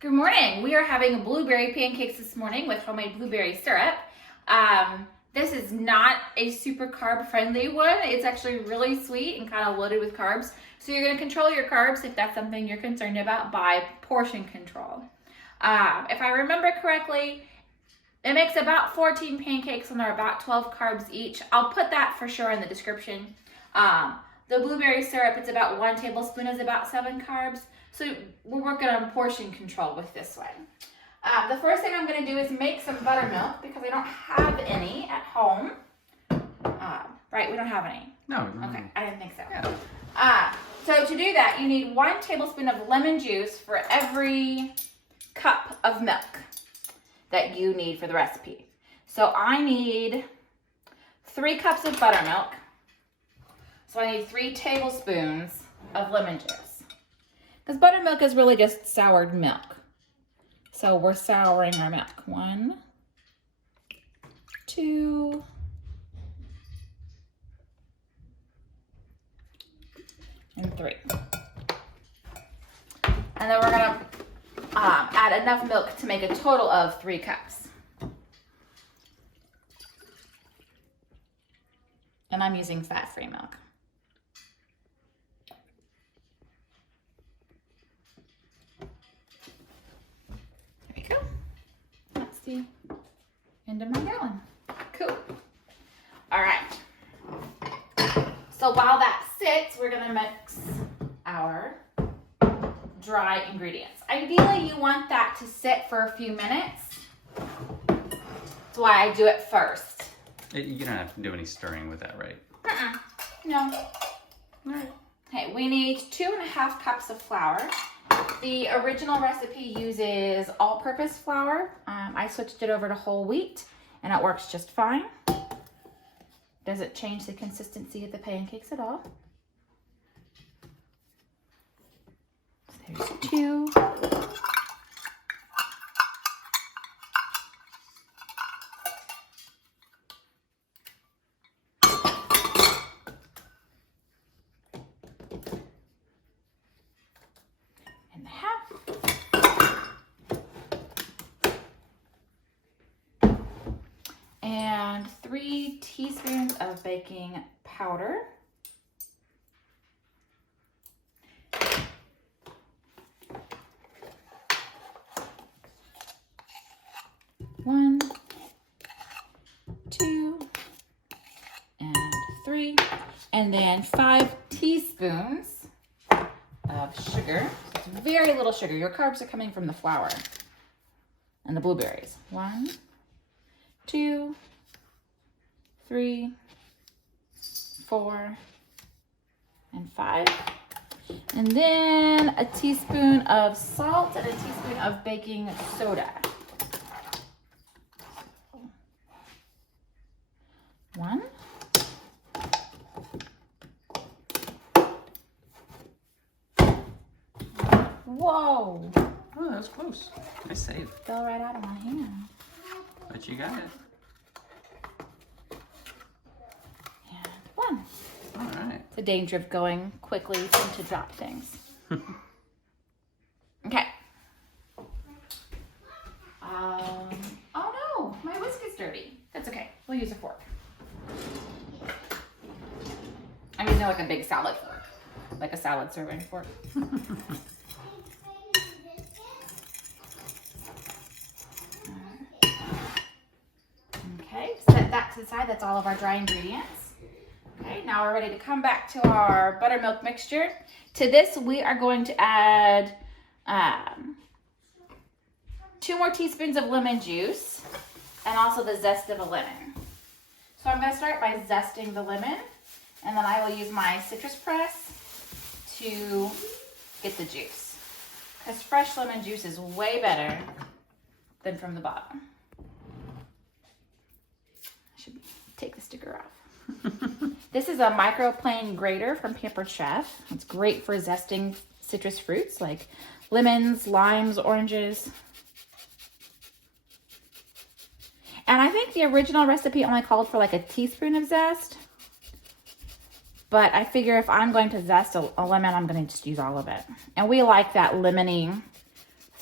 Good morning. We are having blueberry pancakes this morning with homemade blueberry syrup. This is not a super carb friendly one. It's actually really sweet and kind of loaded with carbs. So you're going to control your carbs if that's something you're concerned about by portion control. If I remember correctly, it makes about 14 pancakes and they're about 12 carbs each. I'll put that for sure in the description. The blueberry syrup, it's about 1 tablespoon is about 7 carbs. So we're working on portion control with this one. The first thing I'm going to do is make some buttermilk because I don't have any at home. Right, we don't have any. No. Okay, I didn't think so. Yeah. So to do that, you need 1 tablespoon of lemon juice for every cup of milk that you need for the recipe. So I need 3 cups of buttermilk. So I need 3 tablespoons of lemon juice. Because buttermilk is really just soured milk. So we're souring our milk. 1, 2, and 3. And then we're gonna add enough milk to make a total of 3 cups. And I'm using fat-free milk. There we go. That's the end of my gallon. Cool. All right. So while that sits, we're gonna mix our dry ingredients. Ideally, you want that to sit for a few minutes. That's why I do it first. You don't have to do any stirring with that, right? No. All right. Okay, we need 2.5 cups of flour. The original recipe uses all-purpose flour. I switched it over to whole wheat, and it works just fine. Doesn't change the consistency of the pancakes at all. So there's 2. And a half. And 3 teaspoons of baking powder. One, 2, and 3, and then 5 teaspoons of sugar. It's very little sugar. Your carbs are coming from the flour and the blueberries. 1, 2, 3, 4, and 5. And then a teaspoon of salt and a teaspoon of baking soda. 1. Whoa! Oh, that was close. Nice save. Fell right out of my hand. But you got it. And 1. All right. The danger of going quickly to drop things. Okay. Oh no, my whisk is dirty. That's okay. We'll use a fork. I'm using like a big salad fork, like a salad serving fork. Okay, set that to the side. That's all of our dry ingredients. Okay, now we're ready to come back to our buttermilk mixture. To this, we are going to add 2 more teaspoons of lemon juice and also the zest of a lemon. So I'm going to start by zesting the lemon, and then I will use my citrus press to get the juice. Because fresh lemon juice is way better than from the bottom. I should take the sticker off. This is a microplane grater from Pampered Chef. It's great for zesting citrus fruits like lemons, limes, oranges. And I think the original recipe only called for like a teaspoon of zest. But I figure if I'm going to zest a lemon, I'm going to just use all of it. And we like that lemony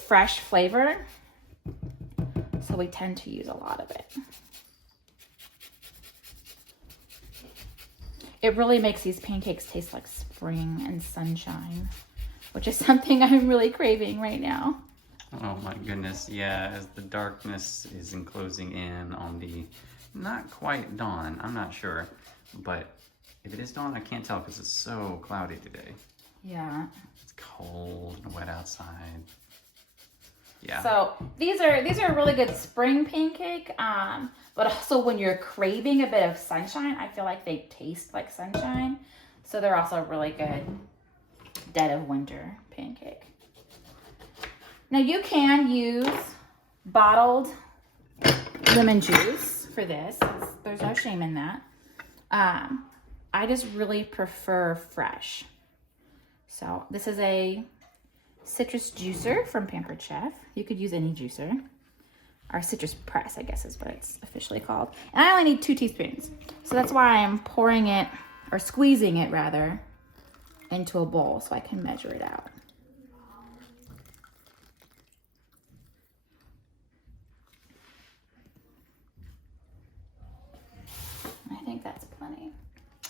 fresh flavor, so we tend to use a lot of it. It really makes these pancakes taste like spring and sunshine, which is something I'm really craving right now. Oh my goodness, yeah, as the darkness is enclosing in on the not quite dawn, I'm not sure, but if it is dawn, I can't tell because it's so cloudy today. Yeah. It's cold and wet outside. Yeah. So these are a really good spring pancake, but also when you're craving a bit of sunshine, I feel like they taste like sunshine. So they're also a really good dead of winter pancake. Now you can use bottled lemon juice for this. There's no shame in that. I just really prefer fresh. So this is a citrus juicer from Pampered Chef. You could use any juicer. Or citrus press, I guess is what it's officially called. And I only need 2 teaspoons. So that's why I'm pouring it, or squeezing it rather, into a bowl so I can measure it out. I think that's plenty.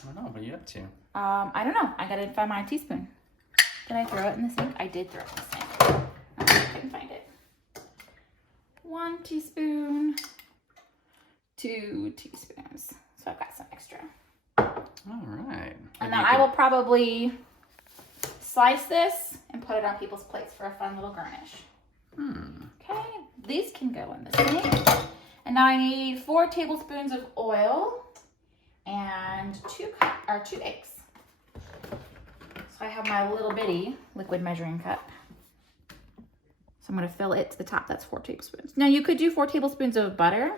I don't know, what are you up to? I don't know. I gotta find my teaspoon. Did I throw it in the sink? I did throw it in the sink. I couldn't find it. 1 teaspoon, 2 teaspoons. So I've got some extra. All right. And then I will probably slice this and put it on people's plates for a fun little garnish. Okay, these can go in the sink. And now I need 4 tablespoons of oil and 2 eggs. So I have my little bitty liquid measuring cup. So I'm going to fill it to the top. That's 4 tablespoons. Now you could do 4 tablespoons of butter,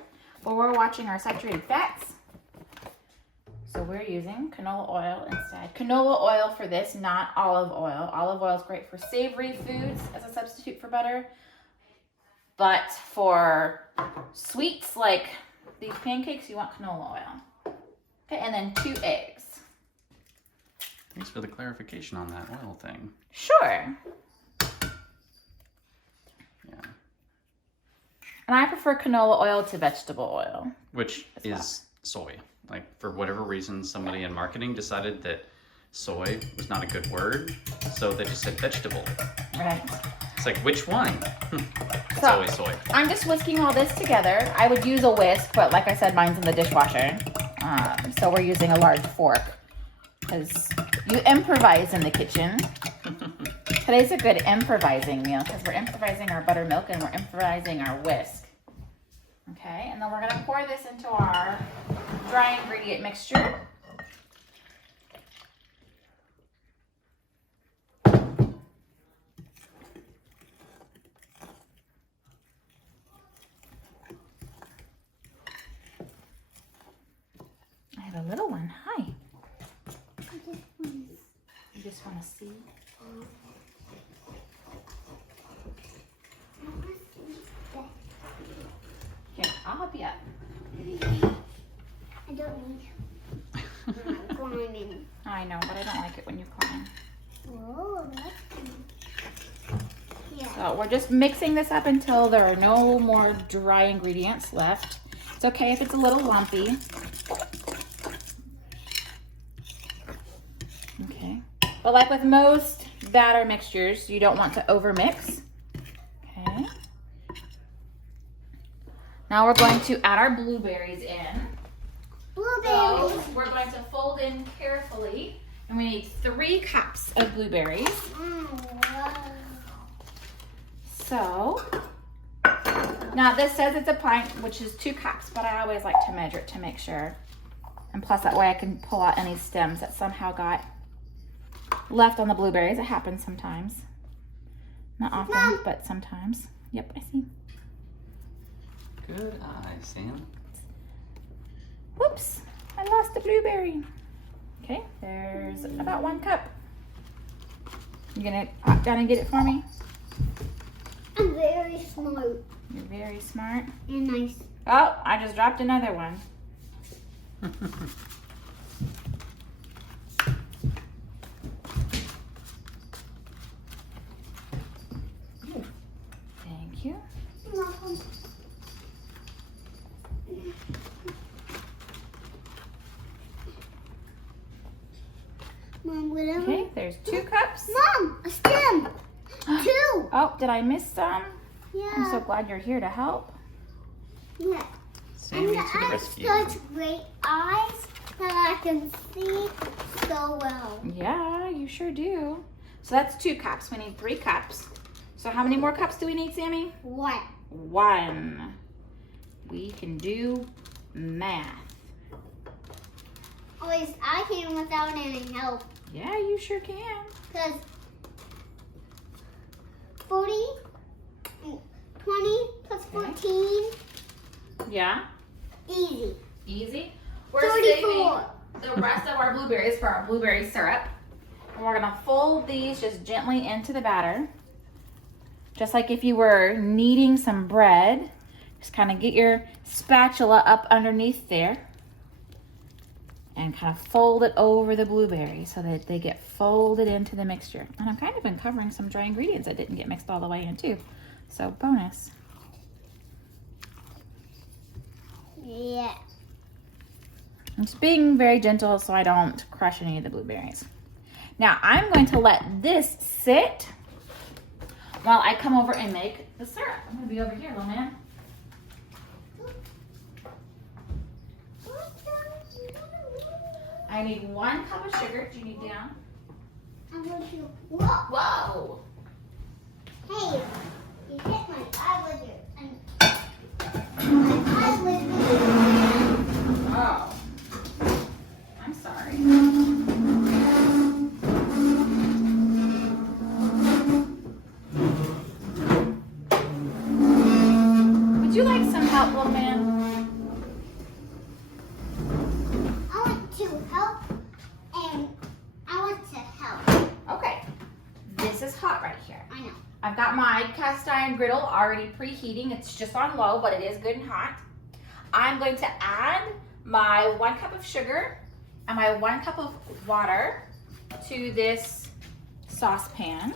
but we're watching our saturated fats. So we're using canola oil instead. Canola oil for this, not olive oil. Olive oil is great for savory foods as a substitute for butter. But for sweets like these pancakes, you want canola oil. Okay, and then 2 eggs. Thanks for the clarification on that oil thing. Sure. Yeah. And I prefer canola oil to vegetable oil. Which is soy. Like, for whatever reason, somebody in marketing decided that soy was not a good word, so they just said vegetable. Right. It's like, which one? It's So, always soy. I'm just whisking all this together. I would use a whisk, but like I said, mine's in the dishwasher. So we're using a large fork because you improvise in the kitchen. Today's a good improvising meal because we're improvising our buttermilk and we're improvising our whisk. Okay, and then we're gonna pour this into our dry ingredient mixture. I have a little one. Hi. You just want to see? Here, I'll help you up. I don't need climbing. I know, but I don't like it when you climb. Oh, that's cute. Yeah. So we're just mixing this up until there are no more dry ingredients left. It's okay if it's a little lumpy. Okay. But like with most batter mixtures, you don't want to overmix. Okay. Now we're going to add our blueberries in. Blueberries. So we're going to fold in carefully. And we need 3 cups of blueberries. Wow. So, now this says it's a pint, which is 2 cups, but I always like to measure it to make sure. And plus that way I can pull out any stems that somehow got left on the blueberries. It happens sometimes. Not often, Mom. but sometimes. Yep, I see. Good eye, Sam. Whoops, I lost the blueberry. Okay, there's about 1 cup. You gonna hop down and get it for me? I'm very smart You're very smart. and nice. Oh, I just dropped another one. there's 2 cups. Mom, a stem. 2. Oh, did I miss some? Yeah. I'm so glad you're here to help. Yeah. Sammy And to the I have rescue. such great eyes that I can see so well. Yeah, you sure do. So that's 2 cups. We need 3 cups. So how many more cups do we need, Sammy? 1. 1. We can do math. At least I can without any help. Yeah, you sure can. Because 40, 20 plus 14, Yeah. easy. Easy. We're 34. saving the rest of our blueberries for our blueberry syrup. And we're gonna fold these just gently into the batter. Just like if you were kneading some bread. Just kind of get your spatula up underneath there. And kind of fold it over the blueberries so that they get folded into the mixture. And I'm kind of uncovering some dry ingredients that didn't get mixed all the way in too. So bonus. Yeah. I'm just being very gentle so I don't crush any of the blueberries. Now I'm going to let this sit while I come over and make the syrup. I'm gonna be over here, little man. I need 1 cup of sugar. Do you need down? I'm going to. Whoa. Whoa! Hey, you hit my eye with your. My eye with your. Oh. I'm sorry. Would you like some help, little man? I want to help, and I want to help. Okay. This is hot right here. I know. I've got my cast iron griddle already preheating. It's just on low, but it is good and hot. I'm going to add my 1 cup of sugar and my 1 cup of water to this saucepan.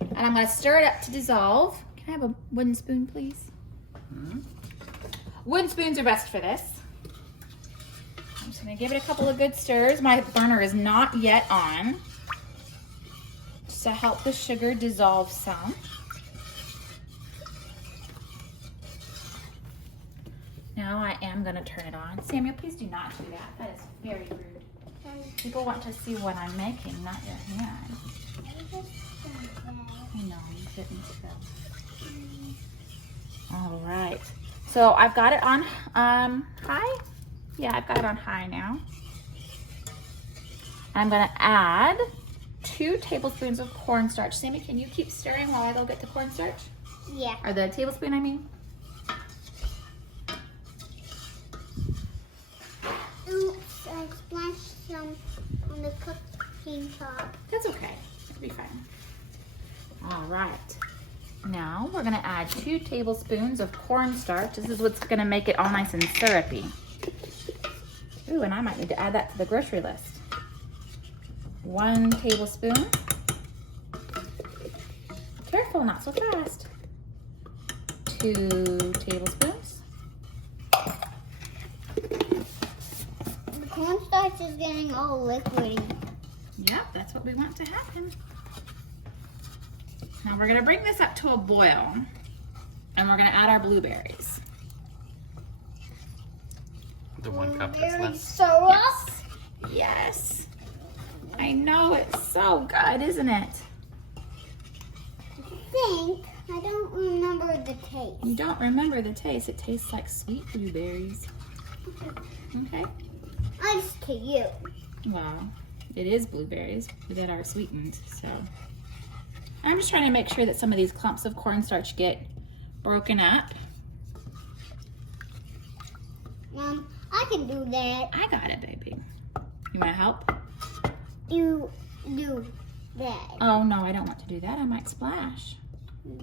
And I'm going to stir it up to dissolve. Can I have a wooden spoon, please? Wooden spoons are best for this. I'm just going to give it a couple of good stirs. My burner is not yet on. Just to help the sugar dissolve some. Now I am going to turn it on. Samuel, please do not do that. That is very rude. People want to see what I'm making, not your hand. I know, you shouldn't. All right. So I've got it on high. Yeah, I've got it on high now. I'm going to add 2 tablespoons of cornstarch. Sammy, can you keep stirring while I go get the cornstarch? Yeah. Or the tablespoon, I mean. Oops, I splashed some on the cooking top. That's okay. It'll be fine. All right. Now we're gonna add 2 tablespoons of cornstarch. This is what's gonna make it all nice and syrupy. Ooh, and I might need to add that to the grocery list. 1 tablespoon. Careful, not so fast. 2 tablespoons. The cornstarch is getting all liquidy. Yep, that's what we want to happen. Now we're gonna bring this up to a boil and we're gonna add our blueberries. The 1 cup that's Very left. syrup. Yes. I know, it's so good, isn't it? I don't remember the taste. You don't remember the taste. It tastes like sweet blueberries. Okay. Ice to you. Well, it is blueberries that are sweetened, so. I'm just trying to make sure that some of these clumps of cornstarch get broken up. I can do that. I got it, baby. You want to help? You do that. Oh, no, I don't want to do that. I might splash. And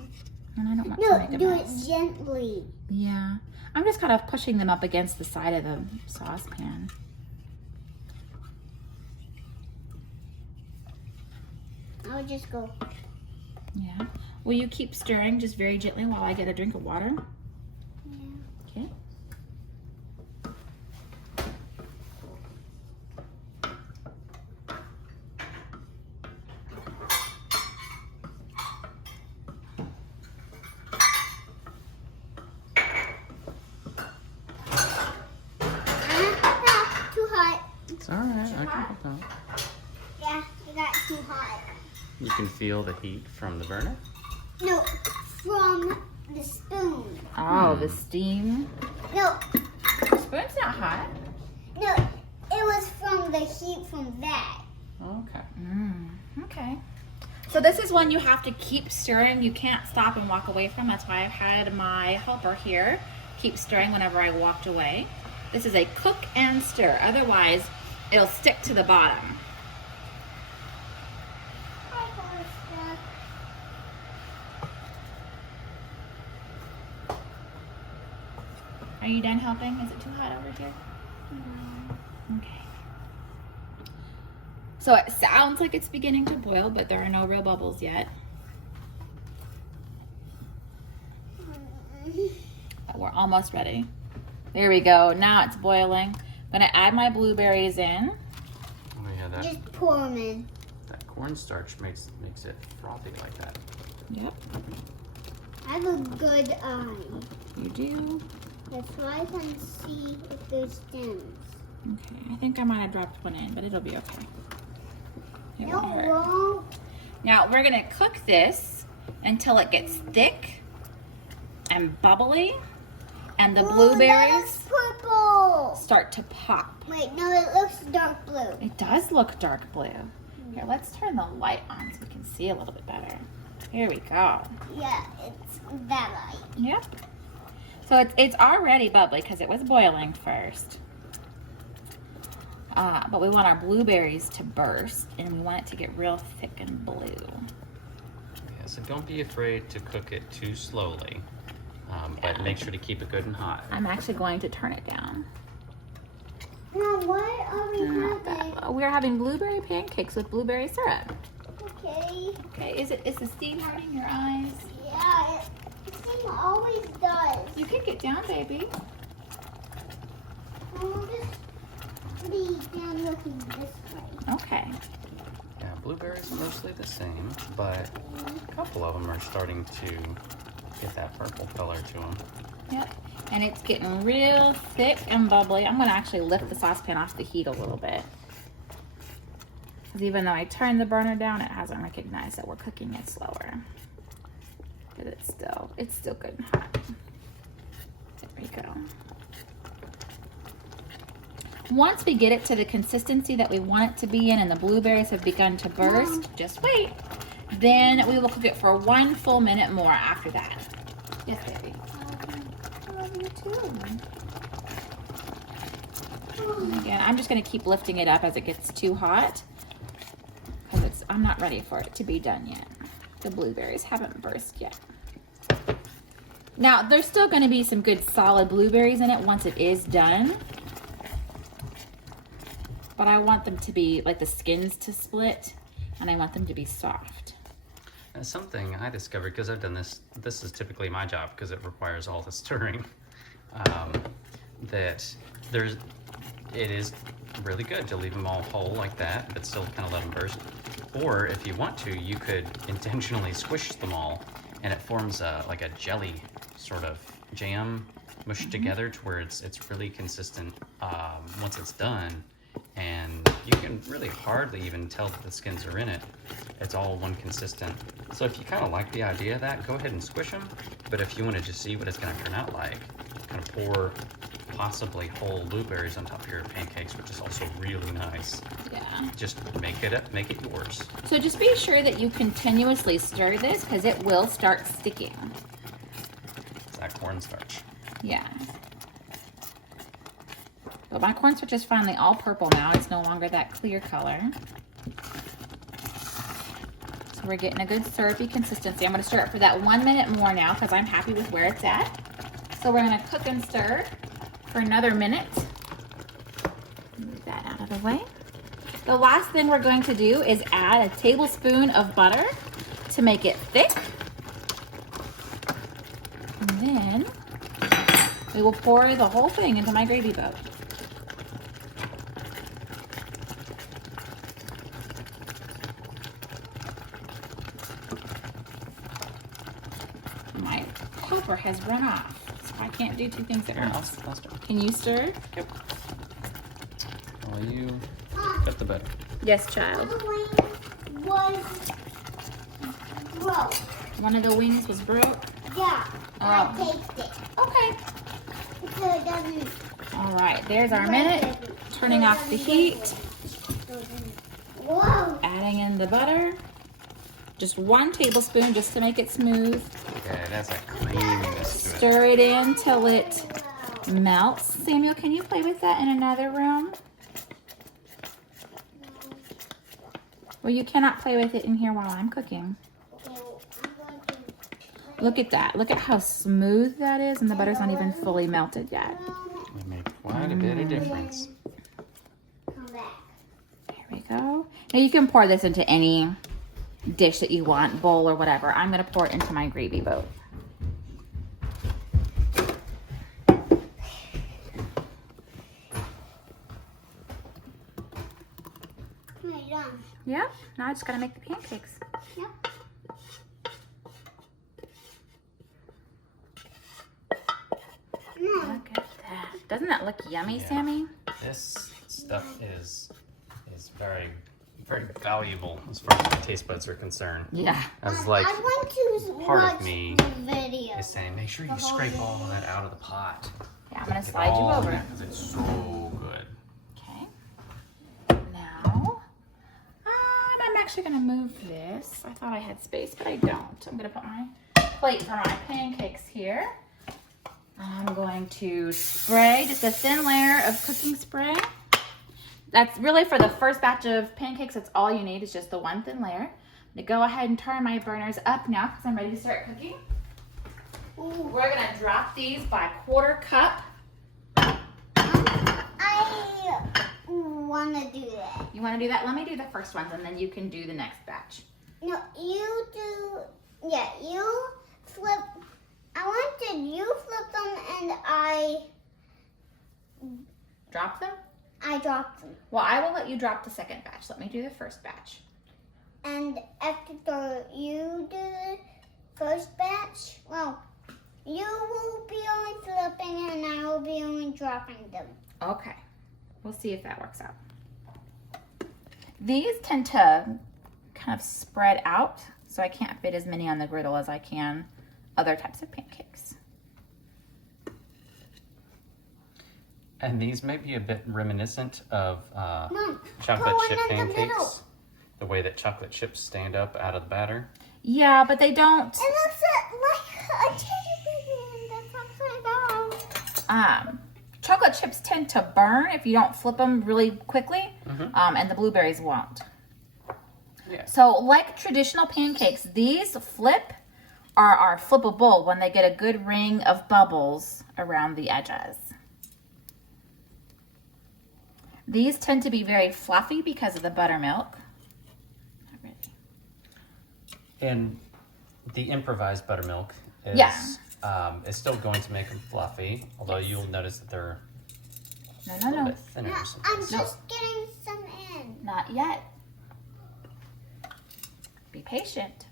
I don't want to No, make a do it mess. gently. Yeah. I'm just kind of pushing them up against the side of the saucepan. I would just go. Yeah. Will you keep stirring just very gently while I get a drink of water? Yeah. Okay. You can feel the heat from the burner? No, from the spoon. Oh, the steam. No, The spoon's not hot. no, it was from the heat from that. Okay. Okay. So this is one you have to keep stirring. You can't stop and walk away from. That's why I've had my helper here keep stirring whenever I walked away. This is a cook and stir. Otherwise, it'll stick to the bottom. Hi, Cornstarch. Are you done helping? Is it too hot over here? Okay. So it sounds like it's beginning to boil, but there are no real bubbles yet. But we're almost ready. There we go. Now it's boiling. I'm gonna add my blueberries in. Oh yeah, that Just pour them in. cornstarch makes it frothy like that. Yep, I have a good eye. you do. That's why I can see if there's stems. Okay, I think I might have dropped one in, but it'll be okay. It No, won't hurt. wrong. Now we're gonna cook this until it gets thick and bubbly, and the Ooh, that blueberries is purple. start to pop. Wait, no, it looks dark blue. It does look dark blue. Here, let's turn the light on so we can see a little bit better. Here we go. Yeah, it's that light. Yep. So it's already bubbly because it was boiling first. But we want our blueberries to burst, and we want it to get real thick and blue. Yeah, so don't be afraid to cook it too slowly, but make sure to keep it good and hot. I'm actually going to turn it down. Now, what are we having? We are having blueberry pancakes with blueberry syrup. Okay. Okay, is the steam hurting your eyes? Yeah, it seems always does. You can get down, baby. I'll just be down looking this way. Okay. Yeah, blueberries are mostly the same, but a couple of them are starting to get that purple color to them. Yep. And it's getting real thick and bubbly. I'm going to actually lift the saucepan off the heat a little bit. Because even though I turned the burner down, it hasn't recognized that we're cooking it slower. But it's still good and hot. There we go. Once we get it to the consistency that we want it to be in and the blueberries have begun to burst, just wait. Then we will cook it for 1 full minute more after that. Yes, baby. I love you too. And again, I'm just going to keep lifting it up as it gets too hot because I'm not ready for it to be done yet. The blueberries haven't burst yet. Now, there's still going to be some good solid blueberries in it once it is done. But I want them to be, like the skins to split, and I want them to be soft. And something I discovered, because I've done this is typically my job because it requires all the stirring, that it is really good to leave them all whole like that, but still kind of let them burst. Or if you want to, you could intentionally squish them all, and it forms like a jelly sort of jam mushed together to where it's really consistent once it's done. And you can really hardly even tell that the skins are in it. It's all one consistent. So if you kind of like the idea of that, go ahead and squish them. But if you want to just see what it's going to turn out like, kind of pour possibly whole blueberries on top of your pancakes, which is also really nice. Yeah. Just make it yours. So just be sure that you continuously stir this because it will start sticking. It's that cornstarch. Yeah. But my cornstarch is finally all purple now. It's no longer that clear color. So we're getting a good syrupy consistency. I'm going to stir it for that 1 minute more now because I'm happy with where it's at. So we're going to cook and stir for another minute. Move that out of the way. The last thing we're going to do is add a tablespoon of butter to make it thick. And then we will pour the whole thing into my gravy boat. My helper has run off, so I can't do two things at once. I'll stir. Can you stir? Yep. Well, you got the butter. Yes, child. Was broke. One of the wings was broke? Yeah, I Oh. taped it. Okay. So it doesn't. All right, there's our minute. Turning off the heat. Whoa. Adding in the butter. Just 1 tablespoon just to make it smooth. Okay, that's a creaminess to it. Stir it in till it melts. Samuel, can you play with that in another room? Well, you cannot play with it in here while I'm cooking. Look at that. Look at how smooth that is, and the butter's not even fully melted yet. It made quite a bit of difference. Come back. There we go. Now you can pour this into any dish that you want, bowl or whatever. I'm going to pour it into my gravy boat. Okay, done. Yeah, now I just got to make the pancakes. Yep. Look at that. Doesn't that look yummy, Yeah. Sammy? This stuff is very, very valuable as far as my taste buds are concerned. Yeah. I was like, I want to part of watch me the video. is saying, make sure you scrape all of that out of the pot. Yeah, I'm going to slide you over. Because it's so good. Okay. Now, I'm actually going to move this. I thought I had space, but I don't. I'm going to put my plate for my pancakes here. I'm going to spray just a thin layer of cooking spray. That's really for the first batch of pancakes. That's all you need is just the 1 thin layer. I'm going to go ahead and turn my burners up now because I'm ready to start cooking. Ooh, we're going to drop these by 1/4 cup. I want to do that. You want to do that? Let me do the first ones and then you can do the next batch. No, you do. Yeah, you flip. I wanted you flip them and Drop them? I dropped them. Well, I will let you drop the second batch. Let me do the first batch. And after you do the first batch, well, you will be only flipping and I will be only dropping them. Okay. We'll see if that works out. These tend to kind of spread out, so I can't fit as many on the griddle as I can other types of pancakes. And these may be a bit reminiscent of Mom, chocolate go chip in the middle. pancakes. The way that chocolate chips stand up out of the batter. Yeah, but they don't. It looks like a teddy bear that's upside down. Chocolate chips tend to burn if you don't flip them really quickly, and the blueberries won't. Yeah. So like traditional pancakes, these are flippable when they get a good ring of bubbles around the edges. These tend to be very fluffy because of the buttermilk. Not really. And the improvised buttermilk is, is still going to make them fluffy, although you'll notice that they're a little bit thinner. No, I'm sometimes. just getting some in. Not yet. Be patient.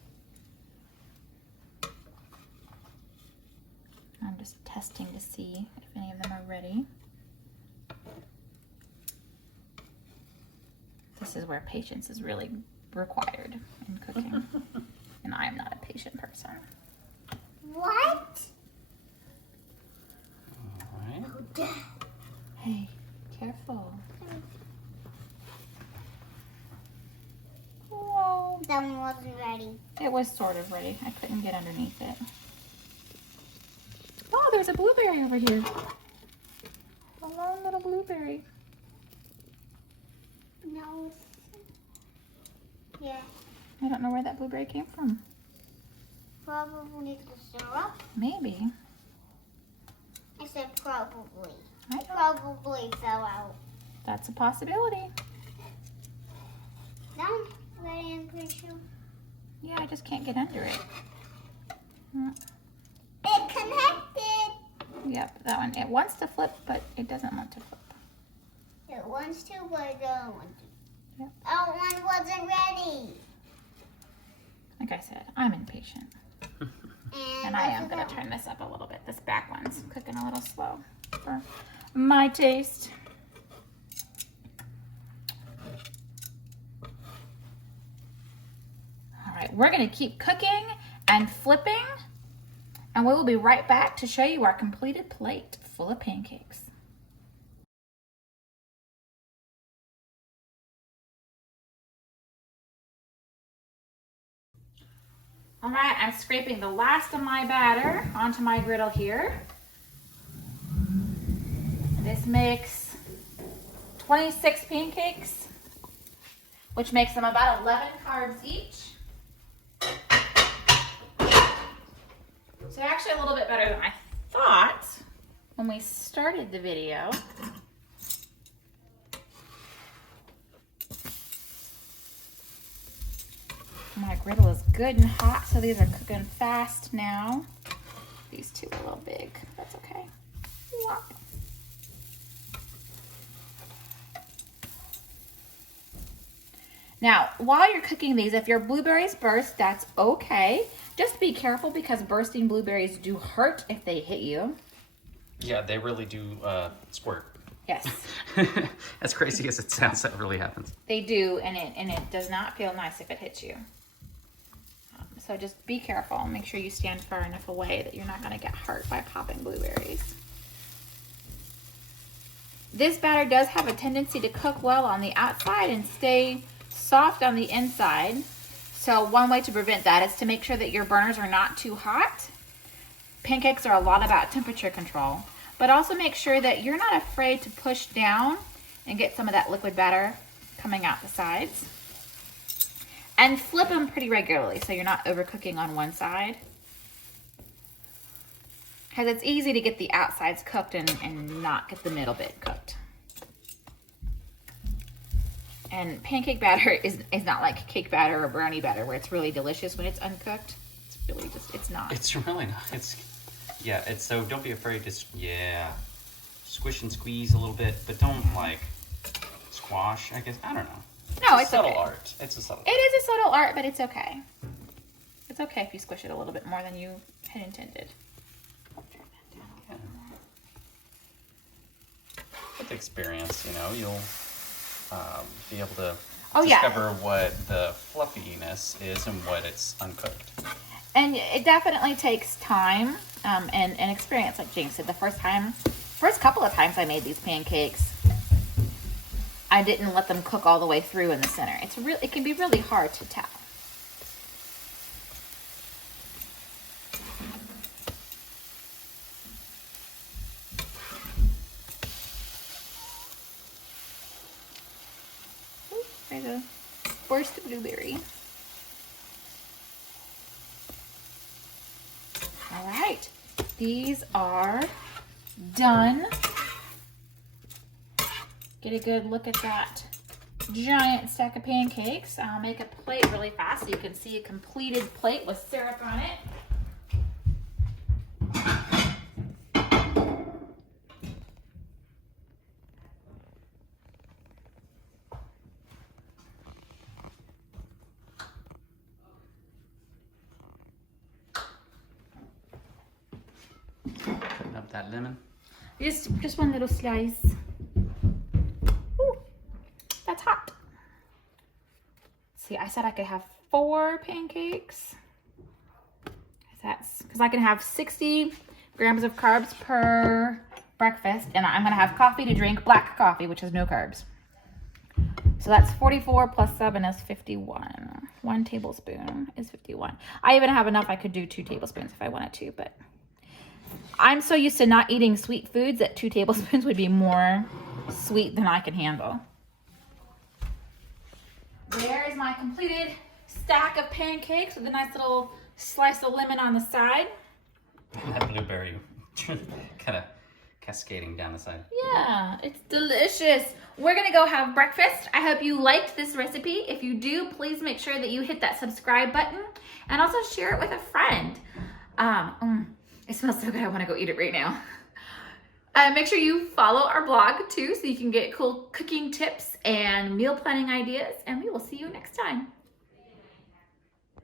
I'm just testing to see if any of them are ready. This is where patience is really required in cooking. And I am not a patient person. What? All right. Hey, careful. Whoa. That one wasn't ready. It was sort of ready. I couldn't get underneath it. Oh, there's a blueberry over here. A long little blueberry. No. Yeah, I don't know where that blueberry came from. probably the syrup. Maybe. I said probably. I don't. Probably fell out. That's a possibility. Done. Ready and pretty sure. Yeah, I just can't get under it. It connected. Yep, that one. It wants to flip, but it doesn't want to flip. It wants to, but the other one. Yep. Oh, one wasn't ready. Like I said, I'm impatient. And I am going to turn this up a little bit. This back one's cooking a little slow for my taste. All right, we're gonna keep cooking and flipping, and we will be right back to show you our completed plate full of pancakes. All right, I'm scraping the last of my batter onto my griddle here. This makes 26 pancakes, which makes them about 11 carbs each. So actually a little bit better than I thought when we started the video. My griddle is good and hot, so these are cooking fast now. These two are a little big, that's okay. Whop. Now, while you're cooking these, if your blueberries burst, that's okay. Just be careful because bursting blueberries do hurt if they hit you. Yeah, they really do squirt. Yes. As crazy as it sounds, that really happens. They do, and it does not feel nice if it hits you. So just be careful. Make sure you stand far enough away that you're not going to get hurt by popping blueberries. This batter does have a tendency to cook well on the outside and stay soft on the inside. So one way to prevent that is to make sure that your burners are not too hot. Pancakes are a lot about temperature control, but also make sure that you're not afraid to push down and get some of that liquid batter coming out the sides. And flip them pretty regularly so you're not overcooking on one side. Because it's easy to get the outsides cooked and not get the middle bit cooked. And pancake batter is not like cake batter or brownie batter where it's really delicious when it's uncooked. It's really just, it's not. It's really not. So don't be afraid to, squish and squeeze a little bit, but don't like squash, I guess. I don't know. No, it's it's a subtle okay. art. It's a subtle It is a subtle art, but it's okay. It's okay if you squish it a little bit more than you had intended. Yeah. With experience, you'll be able to discover what the fluffiness is and what it's uncooked. And it definitely takes time and experience, like James said. The first couple of times I made these pancakes, I didn't let them cook all the way through in the center. It can be really hard to tell. Ooh, there's a burst blueberry. All right, these are done. Get a good look at that giant stack of pancakes. I'll make a plate really fast so you can see a completed plate with syrup on it. Cutting up that lemon. Just one little slice. Ooh, that's hot. See, I said I could have 4 pancakes. That's because I can have 60 grams of carbs per breakfast, and I'm gonna have coffee to drink, black coffee, which has no carbs. So that's 44 plus 7 is 51. 1 tablespoon is 51. I even have enough I could do 2 tablespoons if I wanted to, but I'm so used to not eating sweet foods that 2 tablespoons would be more sweet than I can handle. There is my completed stack of pancakes with a nice little slice of lemon on the side. That blueberry kind of cascading down the side. Yeah, it's delicious. We're gonna go have breakfast. I hope you liked this recipe. If you do, please make sure that you hit that subscribe button and also share it with a friend. It smells so good, I wanna go eat it right now. Make sure you follow our blog too so you can get cool cooking tips and meal planning ideas, and we will see you next time.